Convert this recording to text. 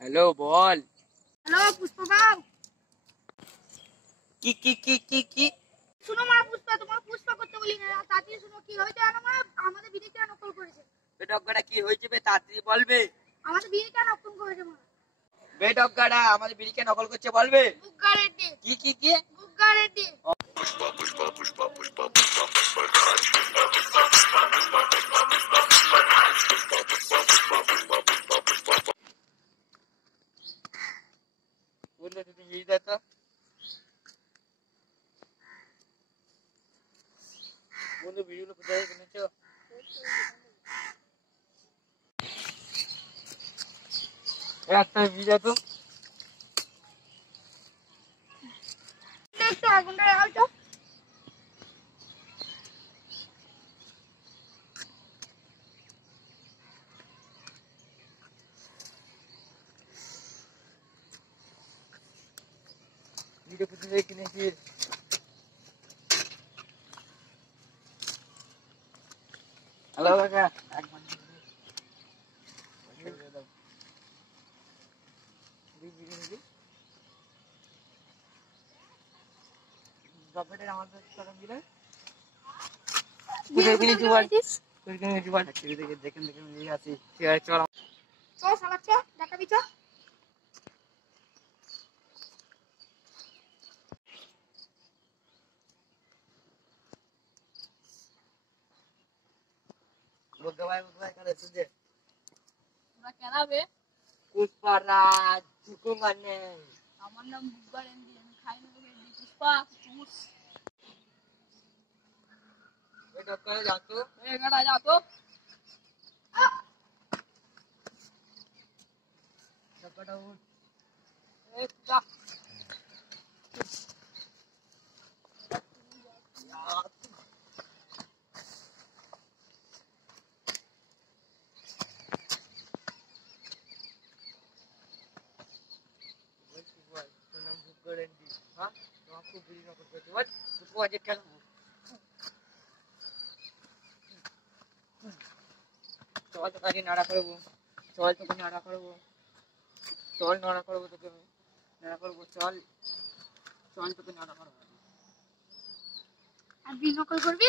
Hello বল। Hello Pushpa বাবু। কি কি কি কি কি শুনো মা, পুষ্পা তোমার পুষ্পা করতে বলি না, তাড়াতাড়ি শুনো কি হয়েছে জানো মা? আমাদের বিড়িটা নকল করেছে। বেটকগাড়া কি হয়েছে বে, তাড়াতাড়ি বলবে। আমাদের বিড়িটা নকল করেছে মা। বেটকগাড়া আমাদের বিড়িকে নকল করছে বলবে। বুগ্গা রেড্ডি। কি কি কি বুগ্গা রেড্ডি। বললে তুমি এই দেখো বন্ধু ভিডিওগুলো কোথায় কিনেছো? একটা ভিডিও তো একটু আগুনটা লাগাও তো। ভিডিও কোথায় কিনেছি? হ্যালো কাকা, এক মিনিট দাও। আমাদের টাকা দিলে কোথায় কিনেছি বল? তুই কিনেছি বল? দেখেন দেখেন নিয়ে আসি। ঠিক আছে চল। চল শালা চল, দেখাবি চল। বুদ্ধ ভাই করে সুজে তোমরা কেনাবে? পুষ্পারাজ চিকু মানে আমার নাম বুগ্গা রেড্ডি, আমি খাই না তোকে পুষ্পা চুস। এটা করে যাও তো। এ গাড়া যা তো। টাকাটা উঠ। এ যা। তোর নাম বুক করে দি। হ্যাঁ তোমার খুব বিড়ি নকল করছে বল। তুই আজ কেন চল তো কাজে নাড়া করবো। চল তোকে নাড়া করবো। চল নাড়া করবো তোকে আমি। নাড়া করবো চল। চল তোকে নাড়া করবো। আর বিল নকল করবি?